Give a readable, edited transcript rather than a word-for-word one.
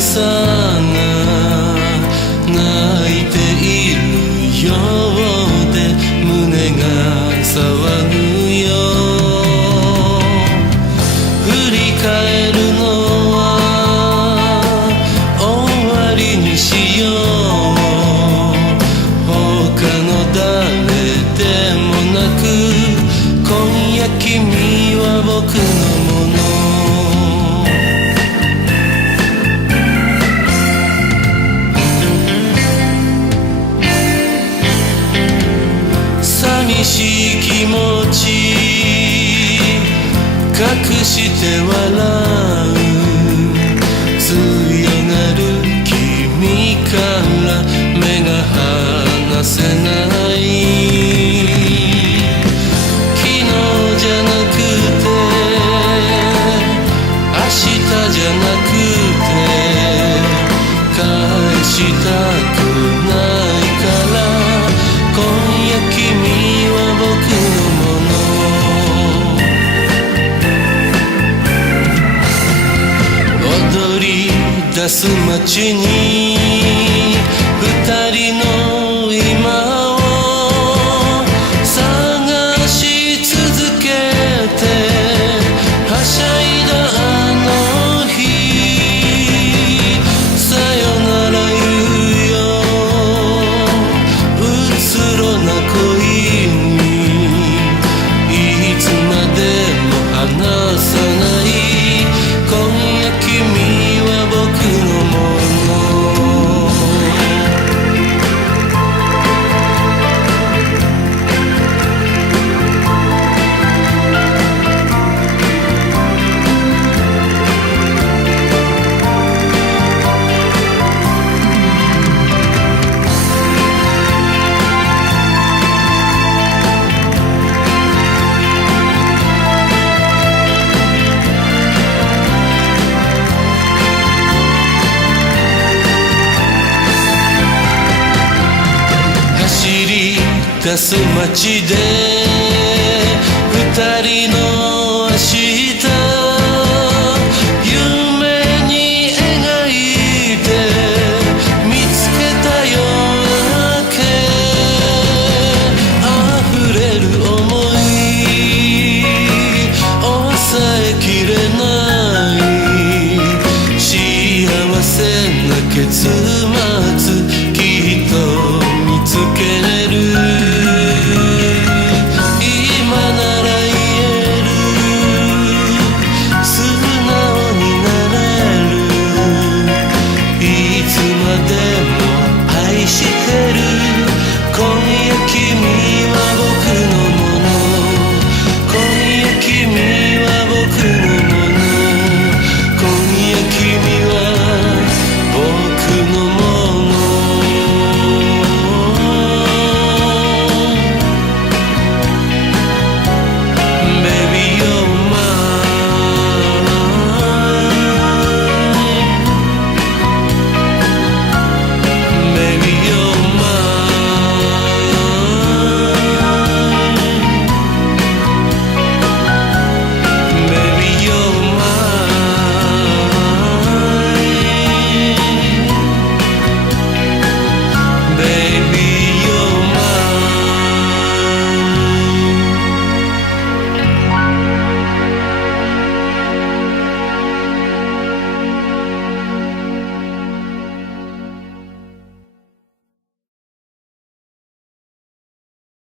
さが泣いているようで胸が騒ぐよ。振り返るのは終わりにしよう。他の誰でもなく今夜君は僕のもの。寂しい気持ち隠して笑う。強がる君から目が離せない。昨日じゃなくて明日じゃなくて返したくないから、今夜君は僕のもの。踊り出す街に二人の今を探し続けてはしゃいだあの日。さよなら言うようつろな恋に、いつまでも離さない。今夜君は僕のもの。出す街で二人の明日夢に描いて見つけた夜明け。溢れる想い抑えきれない幸せな決断。